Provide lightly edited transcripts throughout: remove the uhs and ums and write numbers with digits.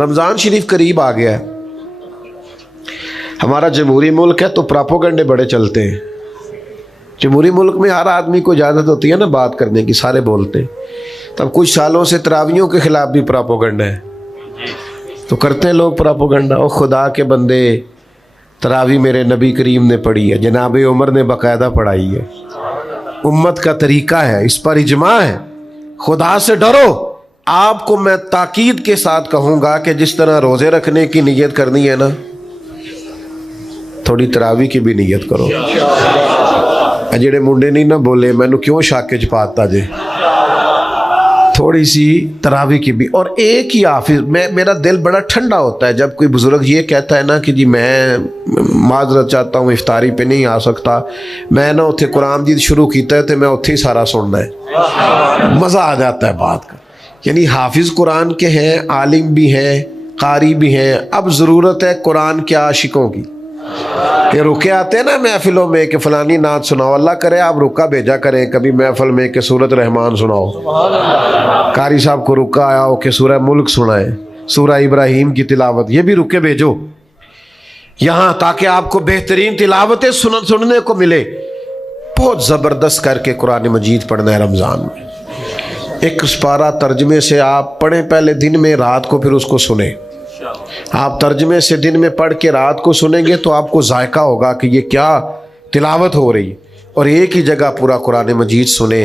रमज़ान शरीफ करीब आ गया है, हमारा जमहूरी मुल्क है तो प्रोपेगेंडे बड़े चलते हैं। जमहूरी मुल्क में हर आदमी को इजाज़त होती है ना बात करने की, सारे बोलते हैं। तब कुछ सालों से तरावियों के खिलाफ भी प्रोपेगेंडा है, तो करते हैं लोग प्रोपेगेंडा। और खुदा के बंदे, तरावी मेरे नबी करीम ने पढ़ी है, जनाब उमर ने बाकायदा पढ़ाई है, उम्मत का तरीका है, इस पर इजमा है। खुदा से डरो। आपको मैं ताकीद के साथ कहूँगा कि जिस तरह रोज़े रखने की नीयत करनी है ना, थोड़ी तरावी की भी नीयत करो। जेड़े मुंडे नहीं ना बोले मैनू क्यों शाके च पाता जे, थोड़ी सी तरावी की भी। और एक ही हाफिज, मेरा दिल बड़ा ठंडा होता है जब कोई बुजुर्ग ये कहता है ना कि जी मैं माजरत चाहता हूँ, इफ्तारी पे नहीं आ सकता, मैं ना उत्थे कुरान जी शुरू किया है तो मैं उत्थे ही सारा सुनना है। मज़ा आ जाता है बात का। यानी हाफिज कुरान के हैं, आलिम भी हैं, कारी भी हैं। अब ज़रूरत है कुरान के आशिकों की। ये रुके आते हैं ना महफिलों में कि फ़लानी नात सुनाओ, अल्लाह करे आप रुका भेजा करें कभी महफिल में कि सूरत रहमान सुनाओ, कारी साहब को रुका आया हो कि सूरह मुल्क सुनाए, सूरह इब्राहिम की तिलावत, ये भी रुके भेजो यहाँ, ताकि आपको बेहतरीन तिलावतें सुनने को मिले। बहुत ज़बरदस्त करके कुरान मजीद पढ़ना है रमज़ान में। एक पारा तर्जमे से आप पढ़ें पहले दिन में, रात को फिर उसको सुने। आप तर्जमे से दिन में पढ़ के रात को सुनेंगे तो आपको जायका होगा कि ये क्या तिलावत हो रही। और एक ही जगह पूरा कुरान मजीद सुने।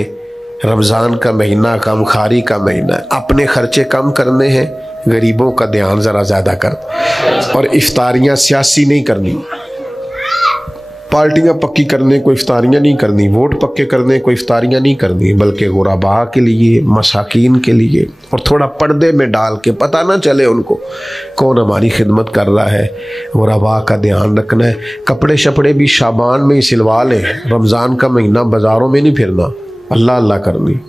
रमज़ान का महीना कमखारी का महीना है, अपने खर्चे कम करने हैं, गरीबों का ध्यान ज़रा ज़्यादा कर। और इफ्तारियाँ सियासी नहीं करनी, पार्टियाँ पक्की करने को इफ्तारियाँ नहीं करनी, वोट पक्के करने को इफ्तारियाँ नहीं करनी, बल्कि गुरबा के लिए, मसाकीन के लिए। और थोड़ा पर्दे में डाल के पता ना चले उनको कौन हमारी खिदमत कर रहा है, गुरबा का ध्यान रखना है। कपड़े शपड़े भी शाबान में ही सिलवा लें, रमज़ान का महीना बाज़ारों में नहीं फिरना, अल्लाह अल्लाह करनी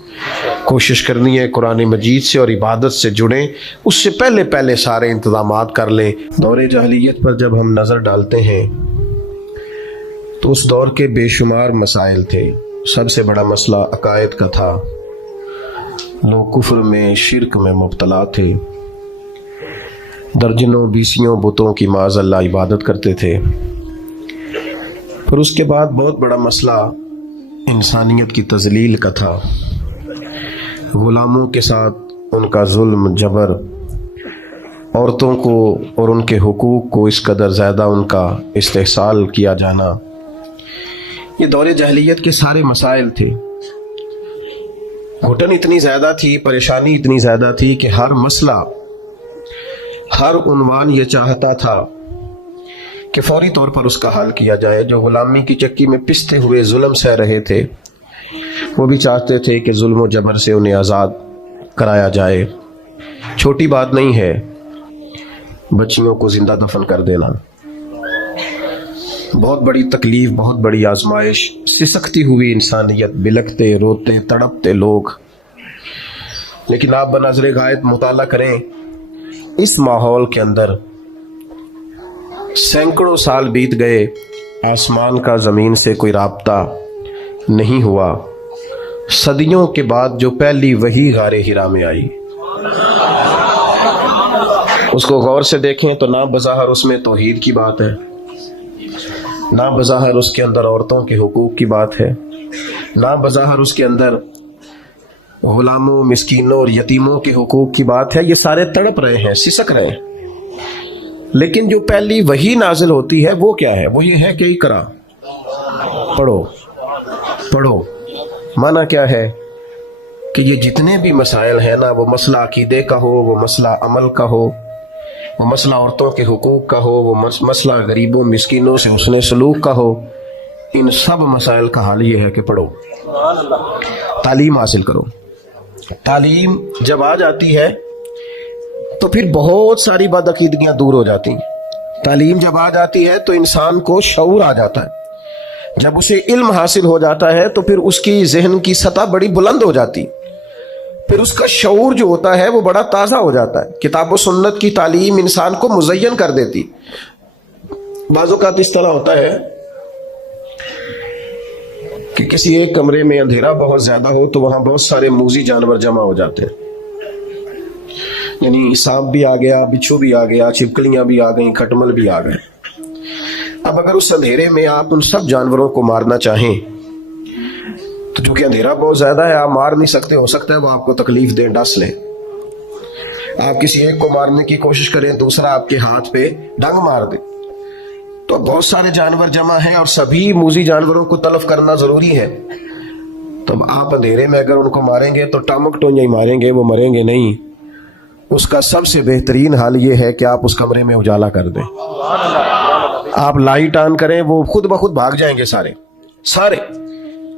कोशिश करनी है। कुरान मजीद से और इबादत से जुड़ें, उससे पहले पहले सारे इंतज़ामात कर लें। दौरे जाहिलियत पर जब हम नज़र डालते हैं तो उस दौर के बेशुमार मसाइल थे। सबसे बड़ा मसला अकायद का था। लोग कुफ्र में, शिरक में मुब्तला थे। दर्जनों बीसियों बुतों की माज़अल्लाह इबादत करते थे। फिर उसके बाद बहुत बड़ा मसला इंसानियत की तज़लील का था। गुलामों के साथ उनका जुल्म, जबर, औरतों को और उनके हुकूक को इस कदर ज़्यादा उनका इस्तेहसाल किया जाना, ये दौरे जहलियत के सारे मसाइल थे। घुटन इतनी ज़्यादा थी, परेशानी इतनी ज़्यादा थी कि हर मसला, हर उन्वान ये चाहता था कि फौरी तौर पर उसका हल किया जाए। जो गुलामी की चक्की में पिसते हुए जुल्म सह रहे थे, वो भी चाहते थे कि जुल्म और जबर से उन्हें आज़ाद कराया जाए। छोटी बात नहीं है बच्चियों को जिंदा दफन कर देना, बहुत बड़ी तकलीफ, बहुत बड़ी आजमाइश। सिसकती हुई इंसानियत, बिलखते, रोते, तड़पते लोग। लेकिन आप बनज़रे गायत मुताला करें, इस माहौल के अंदर सैकड़ों साल बीत गए, आसमान का ज़मीन से कोई राब्ता नहीं हुआ। सदियों के बाद जो पहली वही गारे हिरा में आई, उसको गौर से देखें तो ना बज़ाहिर उसमें तौहीद की बात है, ना बज़ाहिर उसके अंदर औरतों के हुकूक की बात है, ना बज़ाहिर उसके अंदर गुलामों, मिस्कीनों और यतीमों के हुकूक की बात है। ये सारे तड़प रहे हैं, सिसक रहे हैं। लेकिन जो पहली वही नाजिल होती है वो क्या है? वो ये है कि इकरा, पढ़ो पढ़ो। माना क्या है कि ये जितने भी मसाइल हैं ना, वो मसला अकीदे का हो, वो मसला अमल का हो, वो मसला औरतों के हुकूक का हो, वो मसला गरीबों मिस्कीनों से उसने सलूक का हो, इन सब मसाइल का हाल ये है कि पढ़ो, तालीम हासिल करो। तालीम जब आ जाती है तो फिर बहुत सारी बदअकीदगियां दूर हो जाती हैं। तालीम जब आ जाती है तो इंसान को शऊर आ जाता है। जब उसे इल्म हासिल हो जाता है तो फिर उसकी जहन की सतह बड़ी बुलंद हो जाती, फिर उसका शऊर जो होता है वो बड़ा ताज़ा हो जाता है। किताब व सुन्नत की तालीम इंसान को मुज़य्यन कर देती। बाज़-औक़ात इस तरह होता है कि किसी एक कमरे में अंधेरा बहुत ज़्यादा हो तो वहाँ बहुत सारे मूज़ी जानवर जमा हो जाते हैं। यानी सांप भी आ गया, बिच्छू भी आ गया, छिपकलियां भी आ गई, खटमल भी आ गए। अब अगर उस अंधेरे में आप उन सब जानवरों को मारना चाहें तो चूंकि अंधेरा बहुत ज्यादा है, आप मार नहीं सकते। हो सकता है वो आपको तकलीफ दे, डस ले। आप किसी एक को मारने की कोशिश करें, दूसरा आपके हाथ पे डंग मार दे। तो बहुत सारे जानवर जमा हैं और सभी मूजी जानवरों को तलफ करना जरूरी है। तो आप अंधेरे में अगर उनको मारेंगे तो टमक टोंजा ही मारेंगे, वो मरेंगे नहीं। उसका सबसे बेहतरीन हाल ये है कि आप उस कमरे में उजाला कर दें। आप लाइट ऑन करें, वो खुद ब खुद भाग जाएंगे सारे सारे।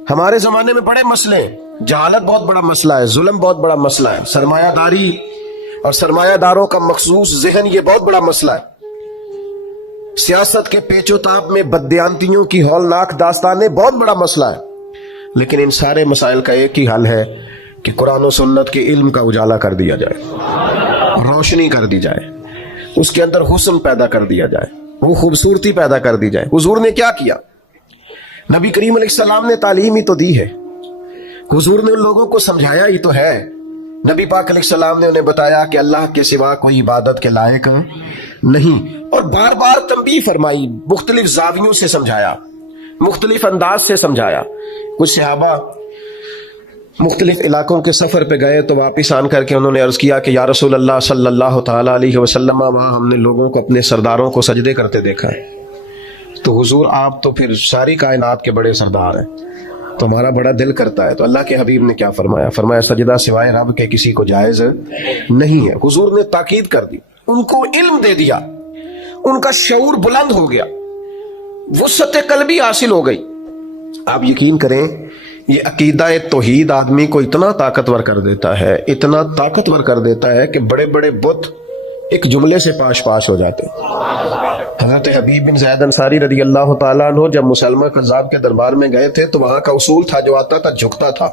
हमारे जमाने में बड़े मसले हैं, जहालत बहुत बड़ा मसला है, जुल्म बहुत बड़ा मसला है, सरमायादारी और सरमायादारों का मखसूस जहन ये बहुत बड़ा मसला है। सियासत के पेचोताप में बददियांतियों की हौलनाक दास्तानें बहुत बड़ा मसला है। लेकिन इन सारे मसाइल का एक ही हल है कि कुरान और सुन्नत के इल्म का उजाला कर दिया जाए, रोशनी कर दी जाए, उसके अंदर हुस्न पैदा कर दिया जाए, वो खूबसूरती पैदा कर दी जाए। हुजूर ने क्या किया? नबी करीम अलैहिस्सलाम ने तालीम ही तो दी है। हुजूर ने उन लोगों को समझाया ही तो है। नबी पाक अलैहिस्सलाम ने उन्हें बताया कि अल्लाह के सिवा कोई इबादत के लायक नहीं, और बार बार तंबीह फरमाई, मुख्तलिफ जावियों से समझाया, मुख्तलिफ अंदाज से समझाया। कुछ सहाबा मुख्तलिफ इलाकों के सफर पे गए तो वापिस आन करके उन्होंने अर्ज किया कि या रसूल अल्लाह सल्लल्लाहु तआला अलैहि वसल्लम, वहां हमने लोगों को अपने सरदारों को सजदे करते देखा है। तो हुजूर आप तो फिर सारी कायनात के बड़े सरदार हैं, तो हमारा बड़ा दिल करता है। तो अल्लाह के हबीब ने क्या फरमाया? फरमाया सजदा सिवाय रब के किसी को जायज नहीं है। हुजूर ने ताकीद कर दी, उनको इल्म दे दिया, उनका शऊर बुलंद हो गया, वुसअत कल्बी हासिल हो गई। आप यकीन करें, ये अकीदा तौहीद आदमी को इतना ताकतवर कर देता है, इतना ताकतवर कर देता है कि बड़े बड़े बुत एक जुमले से पाश पाश हो जाते हैं। हज़रत हबीब बिन ज़ैद अंसारी रज़ी अल्लाह ताला अन्हु जब मुसलमा कज़्ज़ाब के दरबार में गए थे तो वहां का उसूल था, जो आता था झुकता था।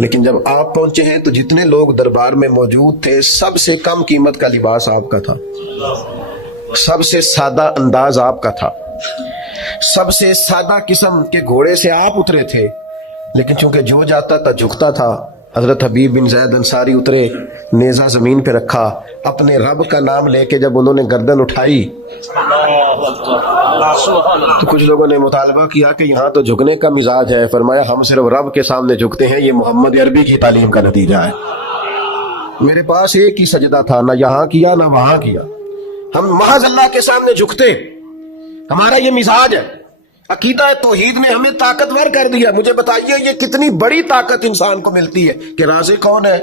लेकिन जब आप पहुंचे हैं तो जितने लोग दरबार में मौजूद थे, सबसे कम कीमत का लिबास आपका था, सबसे सादा अंदाज आपका था, सबसे सादा किस्म के घोड़े से आप उतरे थे। लेकिन चूंकि जो जाता था झुकता था, हजरत हबीब बिन ज़ैद अंसारी उतरे, नेज़ा जमीन पे रखा, अपने रब का नाम लेके जब उन्होंने गर्दन उठाई तो कुछ लोगों ने मुतालबा किया कि यहाँ तो झुकने का मिजाज है। फरमाया हम सिर्फ रब के सामने झुकते हैं, ये मोहम्मद अरबी की तालीम का नतीजा है। मेरे पास एक ही सजदा था, ना यहाँ किया ना वहां किया, हम महज अल्लाह के सामने झुकते, हमारा ये मिजाज है। अकीदा तौहीद ने हमें ताकतवर कर दिया। मुझे बताइए ये कितनी बड़ी ताकत इंसान को मिलती है कि राज़िक कौन है?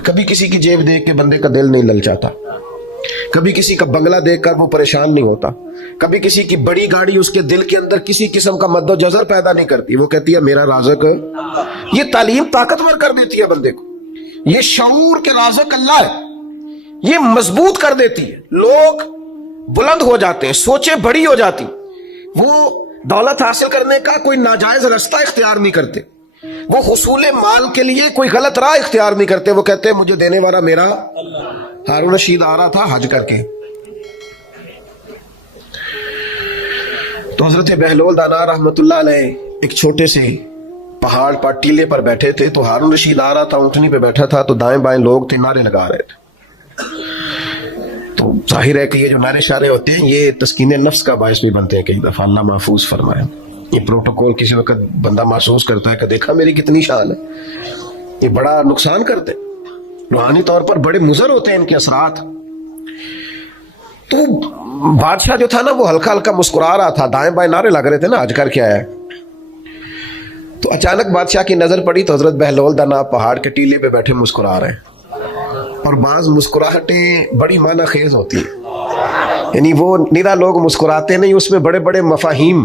कभी किसी की जेब देख के बंदे का दिल नहीं ललचाता, कभी किसी का बंगला देखकर वो परेशान नहीं होता, कभी किसी की बड़ी गाड़ी उसके दिल के अंदर किसी किस्म का मद्दोजज़र पैदा नहीं करती। वो कहती है मेरा राज़िक। ये तालीम ताकतवर कर देती है बंदे को। ये शऊर के राज़िक अल्लाह है, ये मजबूत कर देती है। लोग बुलंद हो जाते हैं, सोचे बड़ी हो जाती, वो दौलत हासिल करने का कोई नाजायज रास्ता इख्तियार नहीं करते, वो हुसूल माल के लिए कोई गलत राह इख्तियार नहीं करते। वो कहते हैं मुझे देने वाला मेरा। हारून रशीद आ रहा था हज करके, तो हजरत बहलोल दाना रहमतुल्लाह अलैह एक छोटे से पहाड़ पर टीले पर बैठे थे। तो हारून रशीद आ रहा था, ऊंटनी पे बैठा था, तो दाएं बाएं लोग थे, नारे लगा रहे थे। तो जाहिर है कि ये जो नारे शारे होते हैं ये तस्कीने नफ्स का बायस भी बनते हैं। कई दफा अल्लाह महफूज फरमाए, ये प्रोटोकॉल किसी वक्त बंदा महसूस करता है कि देखा मेरी कितनी शान है, ये बड़ा नुकसान करते हैं, रूहानी तौर पर बड़े मुज़र होते हैं इनके असरात। तो बादशाह जो था ना वो हल्का हल्का मुस्कुरा रहा था, दाएं बाएं नारे लग रहे थे ना हज करके आया है। तो अचानक बादशाह की नजर पड़ी तो हजरत बहलोल दाना पहाड़ के टीले पे बैठे मुस्कुरा रहे हैं। और बाज मुस्कुराहटें बड़ी माना खेज होती है, यानी वो निरा लोग मुस्कुराते नहीं, उसमें बड़े बड़े मफाहिम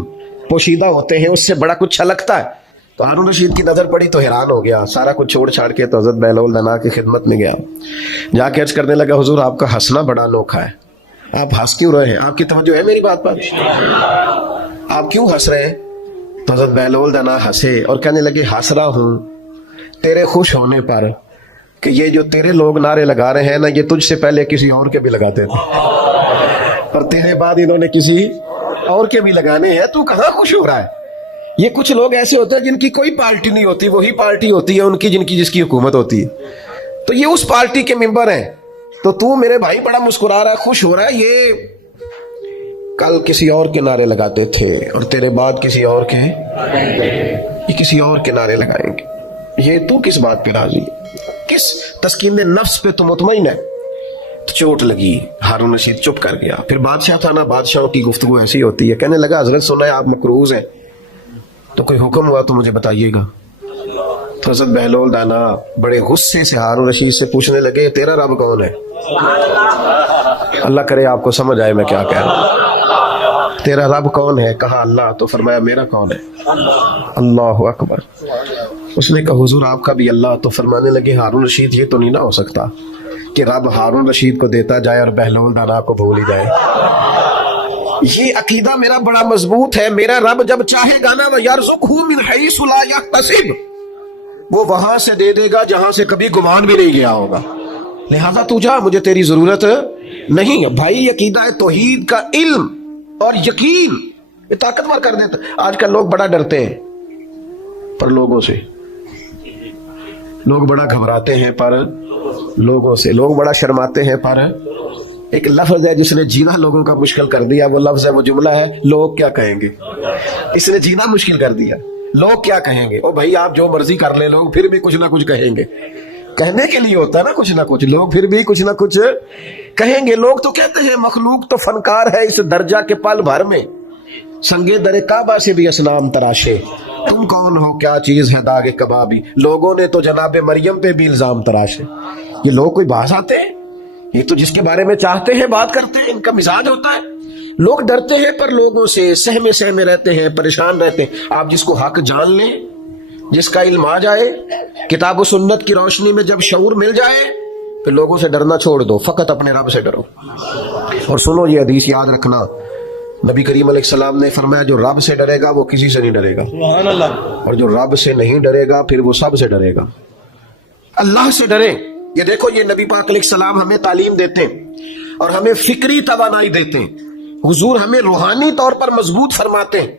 पोशीदा होते हैं, उससे बड़ा कुछ छलकता है। तो हारून रशीद की नजर पड़ी तो हैरान हो गया, सारा कुछ छोड़ छाड़ के तो हजरत बहलोल दाना की खिदमत में गया, जाके अर्ज करने लगा हुजूर आपका हंसना बड़ा अनोखा है, आप हंस क्यों रहे हैं? आपकी तवज्जो है मेरी बात पर? आप क्यों हंस रहे हैं? तो हजरत बहलोल दाना हंसे और कहने लगे हंस रहा हूं तेरे खुश होने पर कि ये जो तेरे लोग नारे लगा रहे हैं ना, ये तुझसे पहले किसी और के भी लगाते थे, पर तेरे बाद इन्होंने किसी और के भी लगाने हैं, तू कहां खुश हो रहा है? ये कुछ लोग ऐसे होते हैं जिनकी कोई पार्टी नहीं होती, वही पार्टी होती है उनकी जिनकी जिसकी हुकूमत होती है। तो ये उस पार्टी के मेंबर हैं। तो तू मेरे भाई बड़ा मुस्कुरा रहा है, खुश हो रहा है, ये कल किसी और के नारे लगाते थे और तेरे बाद किसी और के, ये किसी और के नारे लगाएंगे। ये तू किस बात पे राजी है? किस तस्कीन नफ्स पे तू मुतमईन है? तो चोट लगी, हारून रशीद चुप कर गया। फिर बादशाह था ना, बादशाहों की गुफ्तगू ऐसी होती है। कहने लगा हजरत सुना है आप मकरूज हैं, तो कोई हुक्म हुआ तो मुझे बताइएगा। तो हजरत बहलोल दाना बड़े गुस्से से हारून रशीद से पूछने लगे तेरा रब कौन है? अल्लाह करे आपको समझ आए मैं क्या कह रहा हूं। तेरा रब कौन है? कहा अल्लाह। तो फरमाया मेरा कौन है? अल्लाह अकबर। उसने कहा हुजूर आपका भी अल्लाह। तो फरमाने लगे हारून रशीद ये तो नहीं ना हो सकता कि रब हारून रशीद को देता जाए और बहलोल दाना को भूल ही जाए। ये अकीदा मेरा बड़ा मजबूत है। मेरा रब जब चाहेगा ना वयरज़ुक़हु मिन हैसु ला यहतसिब, वो वहां से दे देगा जहां से कभी गुमान भी नहीं गया होगा। लिहाजा तू जा, मुझे तेरी जरूरत नहीं है। भाई अकीदा है तौहीद का इल्म और यकीन ये ताकतवर कर देता। आजकल लोग बड़ा डरते हैं पर लोगों से, लोग बड़ा घबराते हैं पर लोगों से, लोग बड़ा शर्माते हैं पर एक लफ्ज है जिसने जीना लोगों का मुश्किल कर दिया। वो लफ्ज है, वो जुमला है, लोग क्या कहेंगे। इसने जीना मुश्किल कर दिया, लोग क्या कहेंगे। ओ भाई आप जो मर्जी कर ले, लोग फिर भी कुछ ना कुछ कहेंगे। कहने के लिए होता है ना कुछ ना कुछ, लोग फिर भी कुछ ना कुछ कहेंगे। लोग तो कहते हैं मखलूक तो फनकार है इस दर्जा के पल भर में, संगे दरे काबा से भी असनाम तराशे। तुम कौन हो, क्या चीज है दागे कबाबी। लोगों ने तो जनाबे मरियम पे भी इल्जाम तराशे। ये लोग कोई बात आते हैं, ये तो जिसके बारे में चाहते हैं बात करते हैं, इनका मिजाज होता है। लोग डरते हैं पर लोगों से, सहमे सहमे रहते हैं, परेशान रहते हैं। आप जिसको हक जान लें, जिसका इल्म आ जाए, किताब सुन्नत की रोशनी में जब शऊर मिल जाए, फिर लोगों से डरना छोड़ दो, फकत अपने रब से डरो। और सुनो ये हदीस याद रखना, नबी करीम अलैहिस्सलाम ने फरमाया जो रब से डरेगा वो किसी से नहीं डरेगा, और जो रब से नहीं डरेगा फिर वो सब से डरेगा। अल्लाह से डरे। ये देखो ये नबी पाक अलैहिस्सलाम हमें तालीम देते हैं और हमें फिक्री तवानाई देते हैं। हुजूर हमें रूहानी तौर पर मजबूत फरमाते हैं।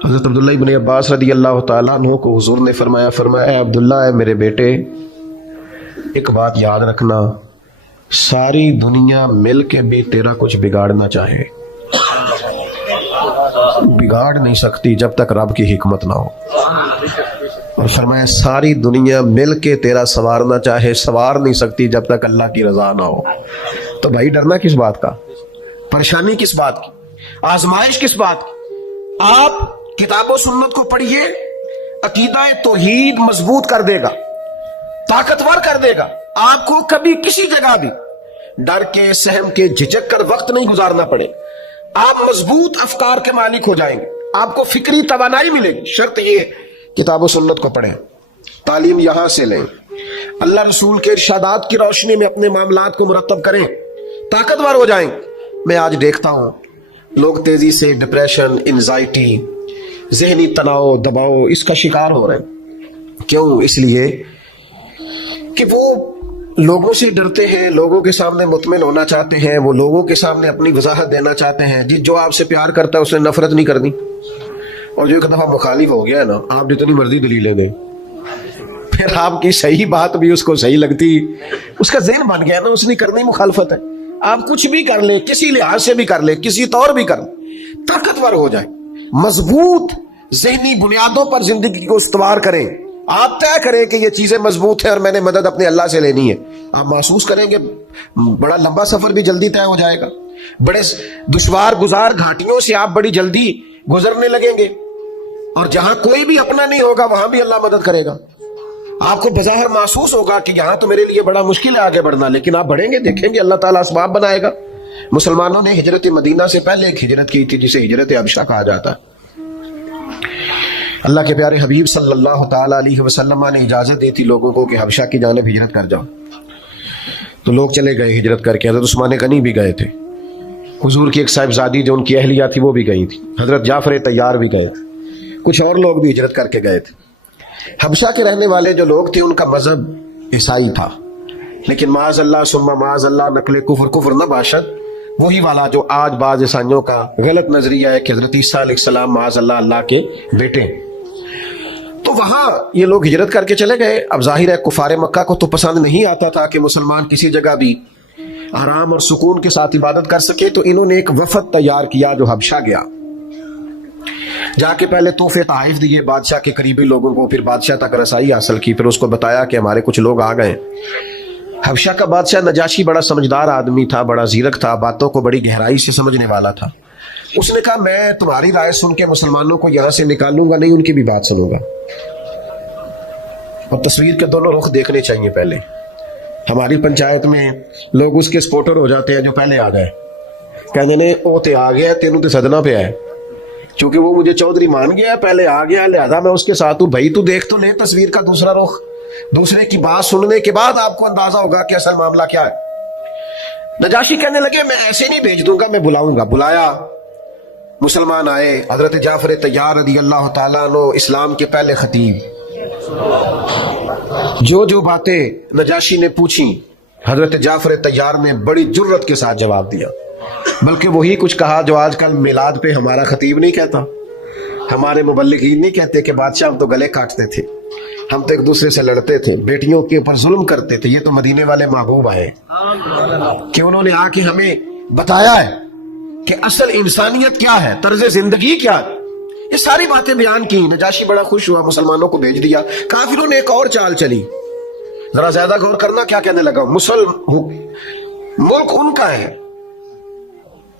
हजरत अब्दुल्ला इब्न अब्बास रदी अल्लाह तआला अन्हु को हुजूर ने फरमाया अब्दुल्ला है मेरे बेटे, एक बात याद रखना, सारी दुनिया मिल के भी तेरा कुछ बिगाड़ना चाहे, बिगाड़ नहीं सकती जब तक रब की हिकमत ना हो। और फरमाया सारी दुनिया मिल के तेरा संवारना चाहे, संवार नहीं सकती जब तक अल्लाह की रजा ना हो। तो भाई डरना किस बात का, परेशानी किस बात की, आजमाइश किस बात की। आप किताबों सुन्नत को पढ़िए, अकीदा तौहीद मजबूत कर देगा, ताकतवर कर देगा। आपको कभी किसी जगह भी डर के, सहम के, झिझक कर वक्त नहीं गुजारना पड़े। आप मजबूत अफकार के मालिक हो जाएंगे, आपको फिक्री तवानाई मिलेगी। शर्त ये किताब सुन्नत को पढ़ें, तालीम यहां से लें, अल्लाह रसूल के इरशादात की रोशनी में अपने मामलात को मुरतब करें, ताकतवर हो जाएंगे। मैं आज देखता हूं लोग तेजी से डिप्रेशन, एंजाइटी, जहनी तनाव, दबाव इसका शिकार हो रहे हैं। क्यों? इसलिए कि वो लोगों से डरते हैं, लोगों के सामने मुतमिन होना चाहते हैं, वो लोगों के सामने अपनी वजाहत देना चाहते हैं। जो आपसे प्यार करता है उसने नफरत नहीं करनी, और जो एक दफा मुखालिफ हो गया है ना, आप जितनी मर्जी दलीलें दें, फिर आपकी सही बात भी उसको सही लगती, उसका ज़हन बन गया ना, उसने करनी मुखालफत है। आप कुछ भी कर ले, किसी लिहाज से भी कर ले, किसी तौर भी कर ले, ताकतवर हो जाए, मजबूत ज़हनी बुनियादों पर जिंदगी को इस्तवार करें। आप तय करें कि ये चीजें मजबूत है और मैंने मदद अपने अल्लाह से लेनी है। आप महसूस करेंगे बड़ा लंबा सफर भी जल्दी तय हो जाएगा, बड़े दुश्वार गुजार घाटियों से आप बड़ी जल्दी गुजरने लगेंगे, और जहां कोई भी अपना नहीं होगा वहां भी अल्लाह मदद करेगा। आपको बज़ाहिर महसूस होगा कि यहां तो मेरे लिए बड़ा मुश्किल है आगे बढ़ना, लेकिन आप बढ़ेंगे, देखेंगे अल्लाह ताला असबाब बनाएगा। मुसलमानों ने हिजरत मदीना से पहले एक हिजरत की थी जिसे हिजरत हबशा कहा जाता है। अल्लाह के प्यारे हबीब सल्लल्लाहु ताला अलैहि वसल्लम ने इजाजत दी थी लोगों को कि हबशा की जानिब हिजरत कर जाओ। तो लोग चले गए हिजरत करके। हजरत उस्मान गनी भी गए थे, हुजूर की एक साहिबजादी जो उनकी अहलिया थी वो भी गई थी, हजरत जाफर तैयार भी गए थे, कुछ और लोग भी हिजरत करके गए थे। हबशा के रहने वाले जो लोग थे उनका मजहब ईसाई था, लेकिन माज़अल्लाह सुम्मा माज़अल्लाह नकले कुफर, कुफर न बाशद, वही वाला जो आज बाज ईसाइयों का गलत नजरिया है कि हजरत ईसा अलैहिस्सलाम माज़अल्लाह अल्लाह के बेटे। तो वहां ये लोग हिजरत करके चले गए। अब जाहिर है कुफारे मक्का को तो पसंद नहीं आता था कि मुसलमान किसी जगह भी आराम और सुकून के साथ इबादत कर सके, तो इन्होंने एक वफद तैयार किया जो हबशा गया। जाके पहले तोहफे ताइफ दिए बादशाह के करीबी लोगों को, फिर बादशाह तक रसाई हासिल की, फिर उसको बताया कि हमारे कुछ लोग आ गए। हबशा का बादशाह नजाशी बड़ा समझदार आदमी था, बड़ा जीरक था, बातों को बड़ी गहराई से समझने वाला था। उसने कहा मैं तुम्हारी राय सुन के मुसलमानों को यहां से निकालूंगा नहीं, उनकी भी बात सुनूंगा। और तस्वीर के दोनों रुख देखने चाहिए। पहले हमारी पंचायत में लोग उसके सपोर्टर हो जाते हैं जो पहले आ गए, कहते ने ओ ते आ गया, तेनू तो सदना पे है, क्योंकि वो मुझे चौधरी मान गया, पहले आ गया, लिहाजा मैं उसके साथ हूं। भाई तू देख तो ले तस्वीर का दूसरा रुख, दूसरे की बात सुनने के बाद आपको अंदाजा होगा कि असल मामला क्या है। नजाशी कहने लगे मैं ऐसे नहीं भेज दूंगा, मैं बुलाऊंगा। बुलाया, मुसलमान आए। हजरत जाफर तैयार रज़ी अल्लाह ताला अन्हु इस्लाम के पहले खतीब, जो जो बातें नजाशी ने पूछी हजरत जाफर तैयार ने बड़ी जुर्रत के साथ जवाब दिया। बल्कि वही कुछ कहा जो आजकल मिलाद पे हमारा खतीब नहीं कहता, हमारे मुबल्लिगीन नहीं कहते कि बादशाह हम तो गले काटते थे, हम तो एक दूसरे से लड़ते थे, बेटियों के ऊपर जुल्म करते थे। ये तो मदीने वाले महबूब आए कि उन्होंने आके हमें बताया है कि असल इंसानियत क्या है, तर्ज जिंदगी क्या है। ये सारी बातें बयान की। नजाशी बड़ा खुश हुआ, मुसलमानों को भेज दिया। काफिरों ने एक और चाल चली, जरा ज्यादा गौर करना क्या कहने लगा। मुल्क उनका है,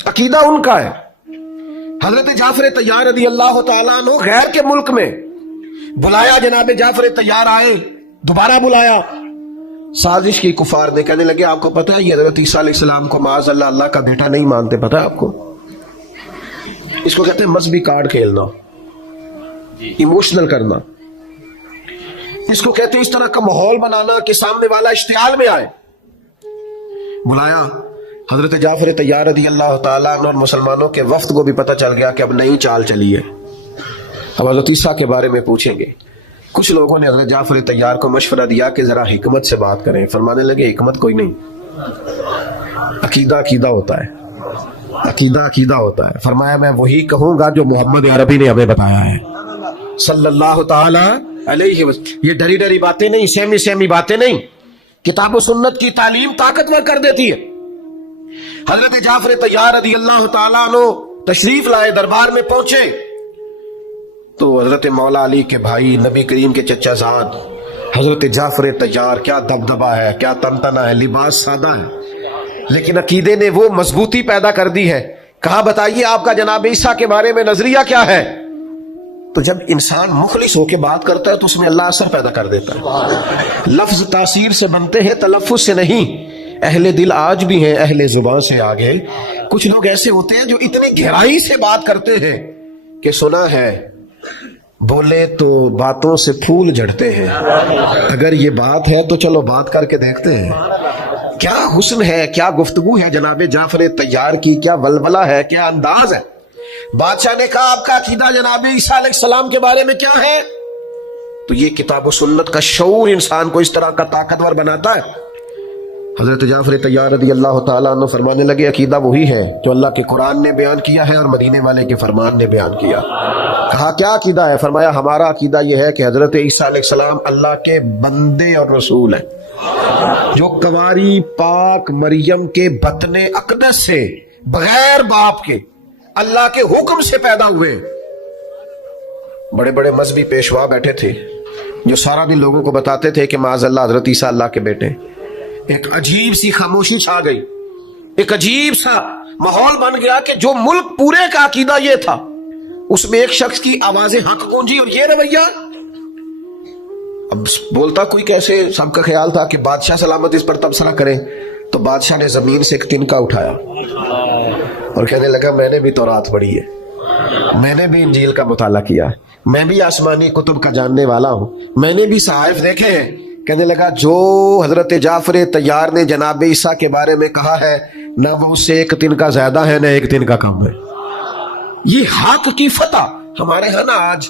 अकीदा उनका है। हजरत जाफर तैयार रज़ी अल्लाह ताला अन्हु गैर के मुल्क में बुलाया, जनाब जाफर तैयार आए, दोबारा बुलाया। साजिश की कुफार ने, कहने लगे आपको पता है ये हजरत ईसा अलैहिस्सलाम को माज़अल्लाह अल्लाह का बेटा नहीं मानते, पता है आपको? इसको कहते हैं मजहबी कार्ड खेलना, इमोशनल करना। इसको कहते हैं इस तरह का माहौल बनाना कि सामने वाला इश्तियाल में आए। बुलाया हजरत जाफर तैयार रज़ी अल्लाह ताला अन्हु और मुसलमानों के वफ्द को भी पता चल गया कि अब नई चाल चली है, अब हजरत ईसा के बारे में पूछेंगे। कुछ लोगों ने हजरत जाफर तैयार को मशवरा दिया कि जरा हिकमत से बात करें। फरमाने लगे हिकमत कोई नहीं, अकीदा अकीदा होता है, अकीदा अकीदा होता है। फरमाया मैं वही कहूंगा जो मोहम्मद अरबी ने हमें बताया है सल्लल्लाहु ताला अलैहि वसल्लम। ये डरी डरी बातें नहीं, सहमी सहमी बातें नहीं, किताब और सुन्नत की तालीम ताकतवर कर देती है। हजरत जाफर तैयार रज़ी अल्लाह ताला अन्हु तशरीफ लाए, दरबार में पहुंचे तो हजरत मौला अली के भाई, नबी करीम के चचा साद हजरत जाफर तैयार, क्या दबदबा है, क्या तनतना है, लिबास सादा है, लेकिन अकीदे ने वो मजबूती पैदा कर दी है। कहा बताइए आपका जनाब ईसा के बारे में नजरिया क्या है? तो जब इंसान मुखलिस होकर बात करता है तो उसमें अल्लाह असर पैदा कर देता है। लफ्ज तासीर से बनते हैं, तलफ्फुज से नहीं। अहले दिल आज भी हैं, अहले जुबान से आगे। कुछ लोग ऐसे होते हैं जो इतनी गहराई से बात करते हैं कि सुना है बोले तो बातों से फूल झड़ते हैं। अगर ये बात है तो चलो बात करके देखते हैं। क्या हुस्न है, क्या गुफ्तगू है जनाबे जाफर तैयार की, क्या वलवला है, क्या अंदाज है। बादशाह ने कहा आपका अकीदा जनाबे ईसा अलैहिस्सलाम के बारे में क्या है? तो ये किताब और सुन्नत का शऊर इंसान को इस तरह का ताकतवर बनाता है। हजरत जाफर तैयार रज़ी अल्लाह ताला अन्हु फरमाने लगे अकीदा वही है जो अल्लाह के कुरान ने बयान किया है और मदीने वाले के फरमान ने बयान किया। कहा क्या अकीदा है? फरमाया हमारा अकीदा यह है कि हजरत ईसा अलैहिस्सलाम अल्लाह के बंदे और रसूल है, जो कवारी पाक मरियम के बतने अकदस से बगैर बाप के अल्लाह के हुक्म से पैदा हुए। बड़े बड़े मजहबी पेशवा बैठे थे जो सारा दिन लोगों को बताते थे कि माज़अल्लाह हजरत ईसा अल्लाह के बेटे। एक अजीब सी खामोशी छा गई, एक अजीब सा माहौल बन गया कि जो मुल्क पूरे का अकीदा ये था उसमें एक शख्स की आवाजें हक गूंजी और ये रवैया। अब बोलता कोई कैसे? सबका ख्याल था कि बादशाह सलामत इस पर तबसरा करें। तो बादशाह ने जमीन से एक तिनका उठाया और कहने लगा मैंने भी तौरात पढ़ी है, मैंने भी इंजील का मुताला किया, मैं भी आसमानी कुतुब का जानने वाला हूं, मैंने भी सहाइफ देखे हैं। कहने लगा जो हजरत जाफर तैयार ने जनाब ईसा के बारे में कहा है ना वो उससे एक दिन का ज्यादा है ना एक दिन का कम है। ये हक की फतह हमारे यहाँ ना आज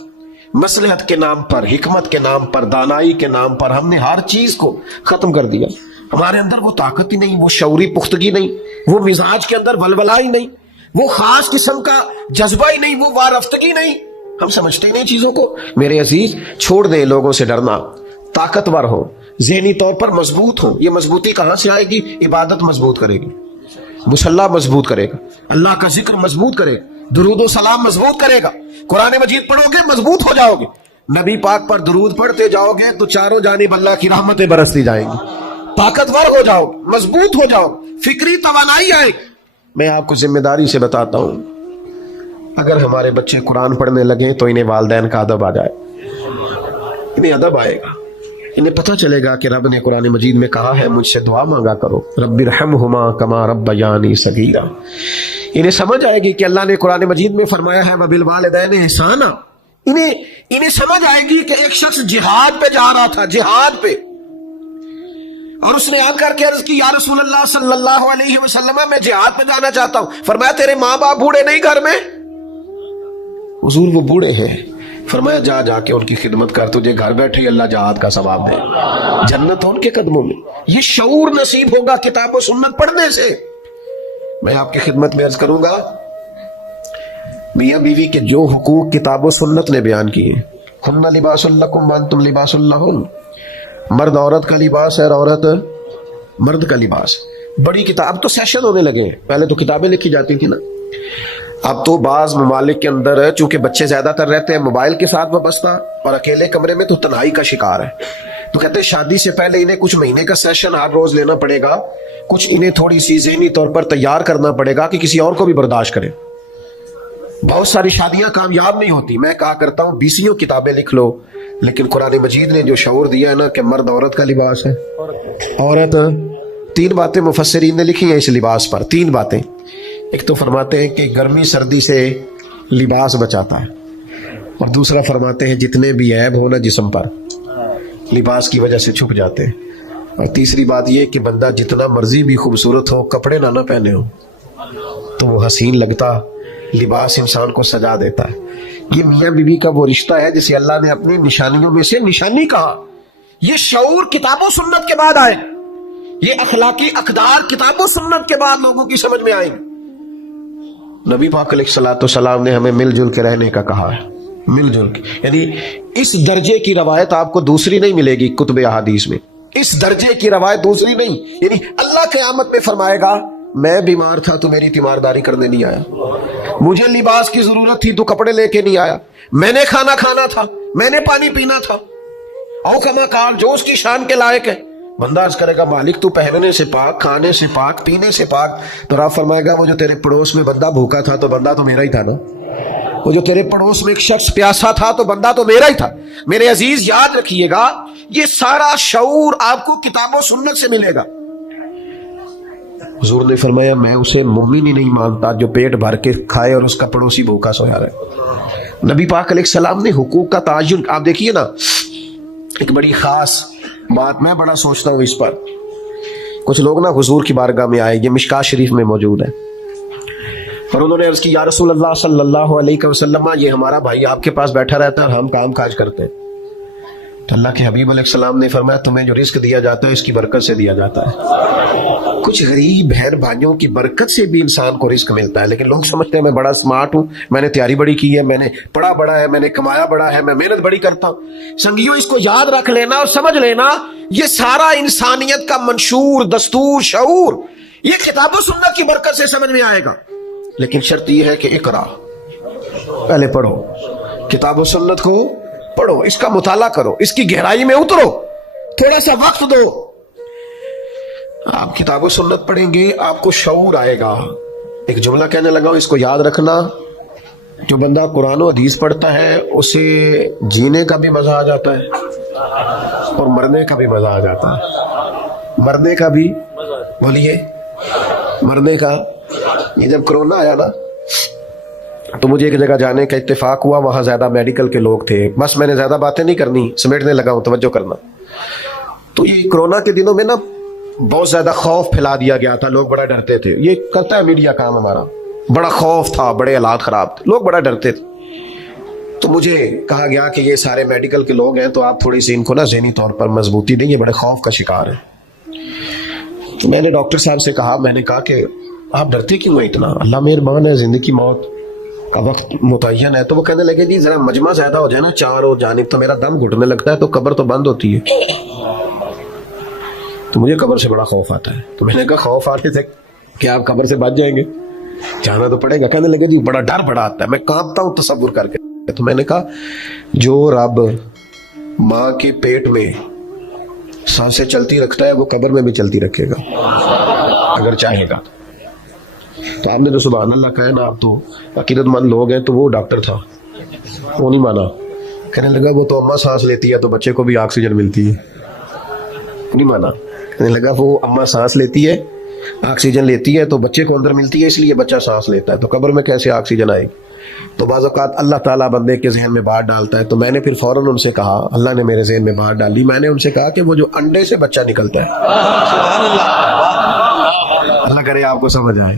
मसलहत के नाम पर, हिकमत के नाम पर, दानाई के नाम पर हमने हर चीज को खत्म कर दिया। हमारे अंदर वो ताकत ही नहीं, वो शऊरी पुख्तगी नहीं, वो मिजाज के अंदर वलवला ही नहीं, वो खास किस्म का जज्बा ही नहीं, वो वारफ्तगी नहीं। हम समझते ही नहीं चीजों को। मेरे अजीज, छोड़ दें लोगों से डरना, ताकतवर हो, ज़हनी तौर पर मजबूत हो। ये मजबूती कहां से आएगी? इबादत मजबूत करेगी, मुसल्ला मजबूत करेगा, अल्लाह का जिक्र मजबूत करेगा, दुरूद सलाम मजबूत करेगा। कुरान मजीद पढ़ोगे मजबूत हो जाओगे, नबी पाक पर दुरूद पढ़ते जाओगे तो चारों जानिब अल्लाह की रहमतें बरसती जाएंगी, ताकतवर हो जाओ, मजबूत हो जाओ, फिक्री तवानाई आएगी। मैं आपको जिम्मेदारी से बताता हूं, अगर हमारे बच्चे कुरान पढ़ने लगे तो इन्हें वालिदैन का अदब आ जाए, इन्हें अदब आएगा, इन्हें पता चलेगा कि रब ने कुरान मजीद में कहा है मुझसे दुआ मांगा करो, रब्बिरहमहुमा कमा रब्बयानी सगीरा। इन्हें समझ आएगी कि अल्लाह ने कुरान मजीद में फरमाया है वबिल वालिदैन ihsana। इन्हें समझ आएगी कि एक शख्स जिहाद पे जा रहा था, जिहाद पे, और उसने आकर के अर्ज की, या रसूल अल्लाह सल्लल्लाहु अलैहि वसल्लम, मैं जिहाद पे जाना चाहता हूं। फरमाया तेरे माँ बाप बूढ़े नहीं घर में? हुजूर वो बूढ़े हैं। फरमाया जा जाके उनकी खिदमत कर, तुझे घर बैठे अल्लाह जहाद का सवाब दे, जन्नत उनके कदमों में। ये शऊर नसीब होगा किताब और सुन्नत पढ़ने से। मैं आपकी खिदमत में अर्ज करूंगा, मियां बीवी के जो हुकूक किताब और सुन्नत ने बयान किए, हुन्ना लिबासुल लकुम व अंतुम लिबासुल लहुन, मर्द औरत का लिबास है, औरत मर्द का लिबास। बड़ी किताब तो सेशन होने लगे हैं, पहले तो किताबें लिखी जाती थी ना, अब तो बाज ममालिक के अंदर चूंकि बच्चे ज्यादातर रहते हैं मोबाइल के साथ वाबस्ता और अकेले कमरे में, तो तन्हाई का शिकार है। तो कहते हैं शादी से पहले इन्हें कुछ महीने का सेशन हर रोज लेना पड़ेगा, कुछ इन्हें थोड़ी सी ज़हनी तौर पर तैयार करना पड़ेगा कि किसी और को भी बर्दाश्त करें। बहुत सारी शादियां कामयाब नहीं होती। मैं कहा करता हूं 20 किताबें लिख लो, लेकिन कुरान मजीद ने जो शऊर दिया है ना कि मर्द औरत का लिबास है, औरत, 3 बातें मुफस्सिरीन ने लिखी हैं इस लिबास पर। 3 बातें। एक तो फरमाते हैं कि गर्मी सर्दी से लिबास बचाता है, और दूसरा फरमाते हैं जितने भी ऐब हो ना जिस्म पर लिबास की वजह से छुप जाते हैं, और तीसरी बात यह कि बंदा जितना मर्जी भी खूबसूरत हो, कपड़े ना पहने हो तो वो हसीन लगता, लिबास इंसान को सजा देता है। ये मियां बीवी का वो रिश्ता है जिसे अल्लाह ने अपनी निशानियों में से निशानी कहा। ये शऊर किताबों सुन्नत के बाद आए, ये अखलाकी अकदार किताबों सुन्नत के बाद लोगों की समझ में आएंगे। नबी पाक अलैहिस्सलाम ने हमें मिलजुल के रहने का कहा है, मिलजुल के, यानी इस दर्जे की रवायत आपको दूसरी नहीं मिलेगी कुतुब अहादीस में, इस दर्जे की रवायत दूसरी नहीं। यानी अल्लाह क़यामत में फरमाएगा मैं बीमार था तो मेरी तीमारदारी करने नहीं आया, मुझे लिबास की जरूरत थी तो कपड़े लेके नहीं आया, मैंने खाना खाना था, मैंने पानी पीना था, औ कमा कार जो उसकी शान के लायक है। बंदा अर्ज करेगा मालिक तू पहनने से पाक, खाने से पाक, पीने से पाक, तो रब फरमाएगा वो जो तेरे पड़ोस में बंदा भूखा था तो बंदा तो मेरा ही था ना, वो जो तेरे पड़ोस में एक शख्स प्यासा था तो बंदा तो मेरा ही था। मेरे अजीज याद रखिएगा, ये सारा शऊर आपको किताबों सुन्नत से मिलेगा। हुजूर ने फरमाया मैं उसे मुमिन ही नहीं मानता जो पेट भर के खाए और उसका पड़ोसी भूखा सोया रहे। नबी पाक अलैहिस्सलाम ने हुकूक का ताजुन, आप देखिए ना, एक बड़ी खास बात मैं बड़ा सोचता हूं इस पर। कुछ लोग ना हुजूर की बारगाह में आए, ये मिशकात शरीफ में मौजूद है, और उन्होंने अर्ज की या रसूल अल्लाह सल्लल्लाहु अलैहि वसल्लम, ये हमारा भाई आपके पास बैठा रहता है और हम काम काज करते हैं। तो अल्लाह के हबीब अलैहिस्सलाम ने फरमाया तुम्हें जो रिस्क दिया जाता है इसकी बरकत से दिया जाता है। कुछ गरीब बहन भाइयों की बरकत से भी इंसान को रिस्क मिलता है, लेकिन लोग समझते हैं मैं बड़ा स्मार्ट हूं, मैंने तैयारी बड़ी की है, मैंने पढ़ा बड़ा है, मैंने कमाया बड़ा है, मैं मेहनत बड़ी करता हूं। संगियों इसको याद रख लेना और समझ लेना, ये सारा इंसानियत का मंशूर, दस्तूर, शऊर ये किताबों सुन्नत की बरकत से समझ में आएगा। लेकिन शर्त यह है कि इकरा, पहले पढ़ो, किताबों सुन्नत को पढ़ो, इसका मुताला करो, इसकी गहराई में उतरो, थोड़ा सा वक्त दो। आप किताबों सुन्नत पढ़ेंगे आपको शऊर आएगा। एक जुमला कहने लगा, इसको याद रखना, जो बंदा कुरान और हदीस पढ़ता है उसे जीने का भी मजा आ जाता है और मरने का भी मजा आ जाता है। मरने का भी, बोलिए, मरने का। ये जब कोरोना आया ना तो मुझे एक जगह जाने का इत्तेफाक हुआ, वहां ज्यादा मेडिकल के लोग थे, बस मैंने ज्यादा बातें नहीं करनी, समेटने लगा हूं, तवज्जो करना। तो ये कोरोना के दिनों में ना बहुत ज्यादा खौफ फैला दिया गया था, लोग बड़ा डरते थे, ये करता है मीडिया काम हमारा, बड़ा खौफ था, बड़े हालात खराब थे, लोग बड़ा डरते थे। तो मुझे कहा गया कि ये सारे मेडिकल के लोग हैं तो आप थोड़ी सी इनको ना ज़हनी तौर पर मजबूती देंगे, बड़े खौफ का शिकार है। तो मैंने डॉक्टर साहब से कहा, मैंने कहा कि आप डरते क्यों हैं इतना, अल्लाह मेहरबान है, जिंदगी मौत का वक्त मुतय्यन है। तो वो कहने लगे जी जरा मजमा ज्यादा हो जाए ना चारों जानिब तो मेरा दम घुटने लगता है, तो कब्र तो बंद होती है, तो मुझे कब्र से बड़ा खौफ आता है। तो मैंने कहा खौफ आने से कि आप कब्र से बच जाएंगे, जाना तो पड़ेगा। कहने लगे जी बड़ा डर बड़ा आता है, मैं कांपता हूं तसव्वुर करके। तो मैंने कहा जो रब माँ के पेट में सांसें चलती रखता है वो कब्र में भी चलती रखेगा अगर चाहेगा। तो आपने तो सुभान अल्लाह कहा ना, आप तो अकीदतमंद लोग हैं। तो वो डॉक्टर था, वो नहीं माना, कहने लगा वो तो अम्मा सांस लेती है तो बच्चे को भी ऑक्सीजन मिलती है, नहीं माना। कहने लगा वो अम्मा सांस लेती है, ऑक्सीजन लेती है तो बच्चे को अंदर मिलती है, इसलिए बच्चा सांस लेता है, तो कब्र में कैसे ऑक्सीजन आएगी। तो बाज़ औक़ात अल्लाह ताला बंदे के जहन में बात डालता है। तो मैंने फिर फौरन उनसे कहा, अल्लाह ने मेरे जहन में बात डाली, मैंने उनसे कहा कि वो जो अंडे से बच्चा निकलता है, अल्लाह करे आपको समझ आए,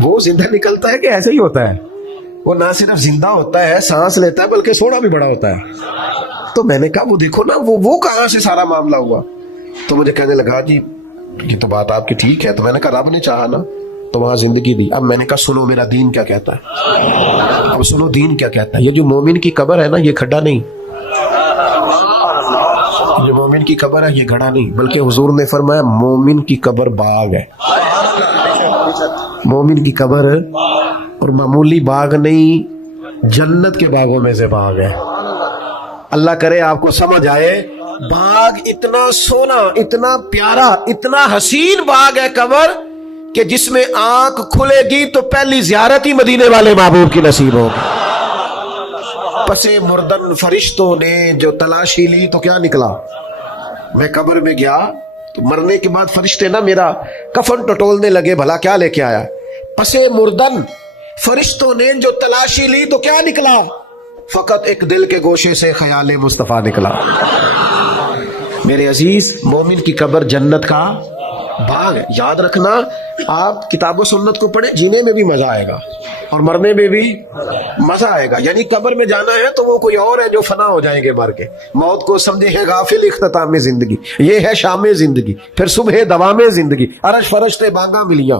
वो जिंदा निकलता है कि ऐसे ही होता है, वो ना सिर्फ जिंदा होता है सांस लेता है बल्कि सोना भी बड़ा होता है। तो मैंने कहा वो देखो ना वो कहां से सारा मामला हुआ। तो मुझे कहने लगा जी ये तो बात आपकी ठीक है। तो मैंने कहा रब ने चाहा ना तो वहां जिंदगी दी। अब मैंने कहा सुनो मेरा दीन क्या कहता है, अब सुनो दीन क्या कहता है। ये जो मोमिन की कब्र है ना ये खड्डा नहीं, ये मोमिन की कब्र है ये घड़ा नहीं, बल्कि हुजूर ने फरमाया मोमिन की कब्र बाग है। मोमिन की कब्र और मामूली बाग नहीं, जन्नत के बागों में से बाग है। अल्लाह करे आपको समझ आए। बाग इतना सोना, इतना प्यारा, इतना हसीन बाग है कब्र कि जिसमें आंख खुलेगी तो पहली जियारत ही मदीने वाले महबूब की नसीब होगी। पसे मुर्दन फरिश्तों ने जो तलाशी ली तो क्या निकला। मैं कब्र में गया तो मरने के बाद फरिश्ते ना मेरा कफन टटोलने लगे, भला क्या लेके आया। पसे मुर्दन फरिश्तों ने जो तलाशी ली तो क्या निकला, फकत एक दिल के गोशे से ख्याल मुस्तफा निकला। मेरे अजीज मोमिन की कब्र जन्नत का बाग है। याद रखना, आप किताबों सुन्नत को पढ़े, जीने में भी मजा आएगा और मरने में भी मजा आएगा। यानी कब्र में जाना है तो वो कोई और है जो फना हो जाएंगे मर के। मौत को समझे है गाफिल इख्तिताम जिंदगी, ये है शाम जिंदगी, फिर सुबह दवाम जिंदगी। अरश फरश्ते बांगा मिलिया,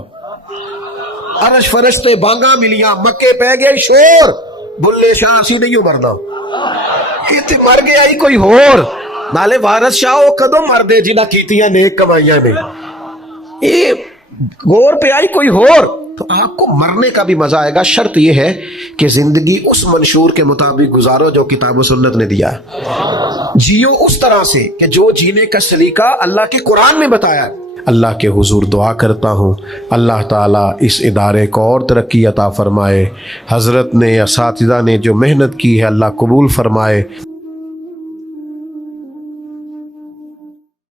अरश फरश्ते बांगा मिलिया, मक्के पै गए शोर, बुल्ले शाह असी नहीं मरना, इतने मर गया ही कोई होर, नाले वारस शाह वो कदों मर दे जिन्हें कीतियां नेक कमाइयां ने, ये गौर पे आई कोई होर। तो आपको मरने का भी मजा आएगा। शर्त यह है कि जिंदगी उस मंशूर के मुताबिक गुजारो जो किताब सुन्नत ने दिया है। जियो उस तरह से कि जो जीने का सलीका अल्लाह के कुरान में बताया है। अल्लाह के हुजूर दुआ करता हूँ अल्लाह ताला इस इदारे को और तरक्की अता फरमाए। हजरत ने, असातिज़ा ने जो मेहनत की है अल्लाह कबूल फरमाए।